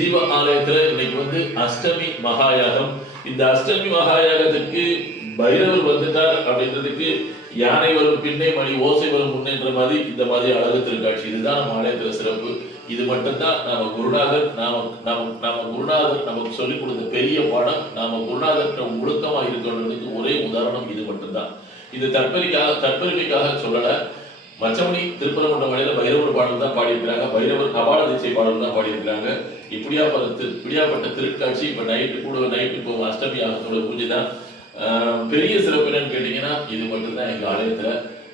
ஜீவ ஆலயத்துல இன்னைக்கு அஷ்டமி மகாயாகம். இந்த அஷ்டமி மகாயாகத்துக்கு பைரவர் வந்துட்டார் அப்படின்றதுக்கு யானை வரும் பின்னே மணி ஓசை வரும் முன்னேன்ற மாதிரி இந்த மாதிரி அழகு திருக்காட்சி. இதுதான் நம்ம ஆலயத்துல சிறப்பு. இது மட்டும்தான் நாம குருநாதர் நமக்கு சொல்லிக் கொடுத்த பெரிய பாடம். நாம குருநாதர் ஒழுக்கமா இருக்கணுன்றதுக்கு ஒரே உதாரணம் இது மட்டும்தான். இது தற்பெருமைக்காக சொல்லல. மச்சமணி திருப்பரங்குன்ற மலையில பைரவர் பாடல் தான் பாடியிருக்கிறாங்க, பைரவர் கபால திசை பாடல் தான் பாடியிருக்கிறாங்க. இப்படியாப்பட்ட திருக்காட்சி இப்ப நைட்டு இப்போ அஷ்டமி ஆகத்தோட பூஜை தான். பெரிய சிறப்பு என்னன்னு கேட்டீங்கன்னா இது மட்டும்தான் எங்க ஆலயத்துல.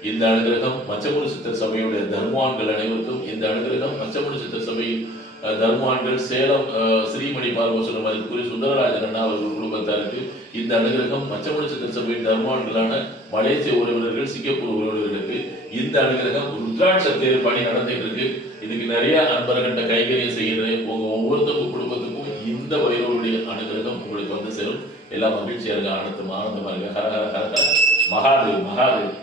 இந்த அனுகிரகம் மச்சமுனி சித்தர் சபையுடைய தர்மவான்கள் அனைவருக்கும், இந்த அனுகிரகம் மச்சமுனி சித்தர் சபையின் தர்மவான்கள் சேலம் ஸ்ரீமணி பார்வசன மதிப்புக்குரிய சுந்தரராஜன் அண்ணா அவர்கள் குடும்பத்தாருக்கு இந்த அனுகிரகம் மச்சமுனி சித்தர் சபையின் தர்மவான்களான மலேசிய உறவினர்கள், சிங்கப்பூர் உறவினர்களுக்கு இந்த அனுகிரகம். ருத்ராட்ச தேர் பணி நடந்துட்டு இருக்கு. இதுக்கு நிறைய அன்பர்கிட்ட கைகரியம் செய்கிறேன். உங்க ஒவ்வொருத்தருக்கும் குடும்பத்துக்கும் இந்த பைரவருடைய அனுகிரகம் உங்களுக்கு சேரும். எல்லாம் மகிழ்ச்சியா இருக்க, ஆனந்தமா இருக்க. ஹர ஹர ஹர ஹர மகாதேவ் மகாதேவ்.